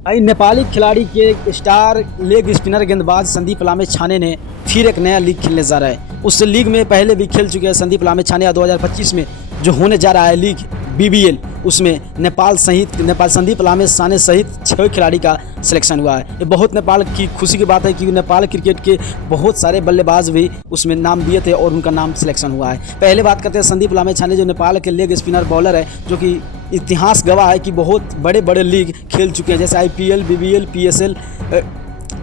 भाई नेपाली खिलाड़ी के स्टार लेग स्पिनर गेंदबाज संदीप लामेछाने ने फिर एक नया लीग खेलने जा रहा है। उस लीग में पहले भी खेल चुके हैं संदीप लामेछाने। 2025 में जो होने जा रहा है लीग BBL, उसमें नेपाल संदीप लामेछाने सहित 6 खिलाड़ी का सिलेक्शन हुआ है। ये बहुत नेपाल की खुशी की बात है कि नेपाल क्रिकेट के बहुत सारे बल्लेबाज भी उसमें नाम दिए थे और उनका नाम सिलेक्शन हुआ है। पहले बात करते हैं संदीप लामेछाने, जो नेपाल के लेग स्पिनर बॉलर है, जो कि इतिहास गवाह है कि बहुत बड़े बड़े लीग खेल चुके हैं, जैसे IPL, BBL, PSL,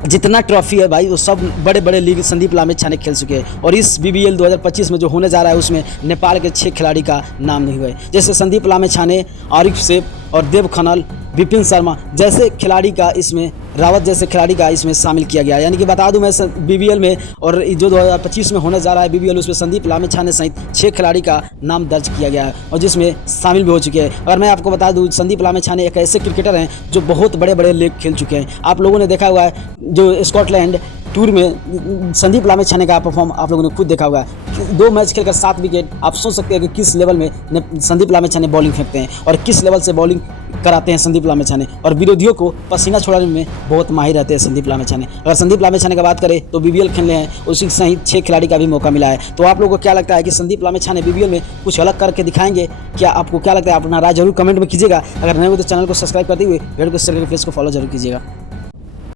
जितना ट्रॉफी है भाई वो सब बड़े बड़े लीग संदीप लामेछाने खेल चुके हैं। और इस BBL 2025 में जो होने जा रहा है उसमें नेपाल के 6 खिलाड़ी का नाम नहीं हुआ है, जैसे संदीप लामेछाने, आरिफ सेफ और देव खनल, विपिन शर्मा जैसे खिलाड़ी का इसमें, रावत जैसे खिलाड़ी का इसमें शामिल किया गया है। यानी कि बता दूं मैं BBL में और जो 2025 में होने जा रहा है BBL, उसमें संदीप लामेछाने सहित 6 खिलाड़ी का नाम दर्ज किया गया है और जिसमें शामिल भी हो चुके हैं। और मैं आपको बता दूं संदीप लामेछाने एक ऐसे क्रिकेटर हैं जो बहुत बड़े बड़े लीग खेल चुके हैं। आप लोगों ने देखा हुआ है जो स्कॉटलैंड टूर में संदीप लामेछाने का परफॉर्म आप लोगों ने खुद देखा होगा। 2 मैच खेलकर 7 विकेट। आप सोच सकते हैं कि किस लेवल में संदीप लामेछाने बॉलिंग फेंकते हैं और किस लेवल से बॉलिंग कराते हैं संदीप लामेछाने, और विरोधियों को पसीना छोड़ाने में बहुत माहिर रहते हैं संदीप लामेछाने। अगर संदीप लामेछाने की बात करें तो BBL खेलने हैं, उसी सहित 6 खिलाड़ी का भी मौका मिला है। तो आप लोगों को क्या लगता है कि संदीप लामेछाने BBL में कुछ अलग करके दिखाएंगे? क्या आपको क्या लगता है? अपना राय जरूर कमेंट में कीजिएगा। अगर नए हो तो चैनल को सब्सक्राइब करते हुए वीडियो को शेयर करके फेस को फॉलो जरूर कीजिएगा।